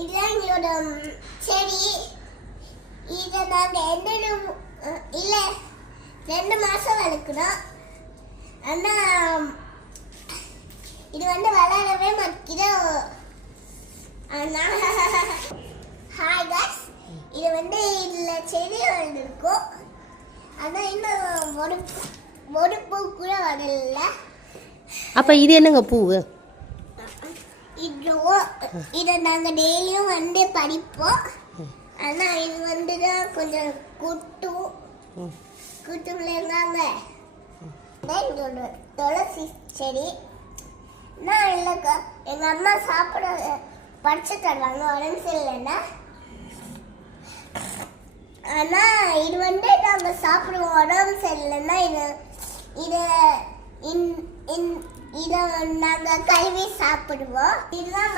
இதுதான் எங்களோட செடி. இதை நாங்கள் இல்லை 2 மாதம் வளர்க்கணும். ஆனால் இது வளரவே மாட்டேங்குது. ஹாய் காய்ஸ், இது இதில் செடி வளர்ந்துருக்கும். ஆனால் இன்னும் ஒரு பூ கூட வரல. அப்போ இது என்னங்க பூவு? இதை நாங்கள் டெய்லியும் படிப்போம். ஆனால் இது தான் கொஞ்சம் குட்டுங்களேங்க. எங்களோட துளசி செடி. நான் இல்லைக்கா, எங்கள் அம்மா சாப்பிட படிச்சு தருவாங்க உடம்பு சரியில்லைன்னா. ஆனால் இது நாங்கள் சாப்பிடுவோம் உடம்பு சரியில்லைன்னா. இதை நாங்கள் கழுவி சாப்பிடுவோம். இதுதான்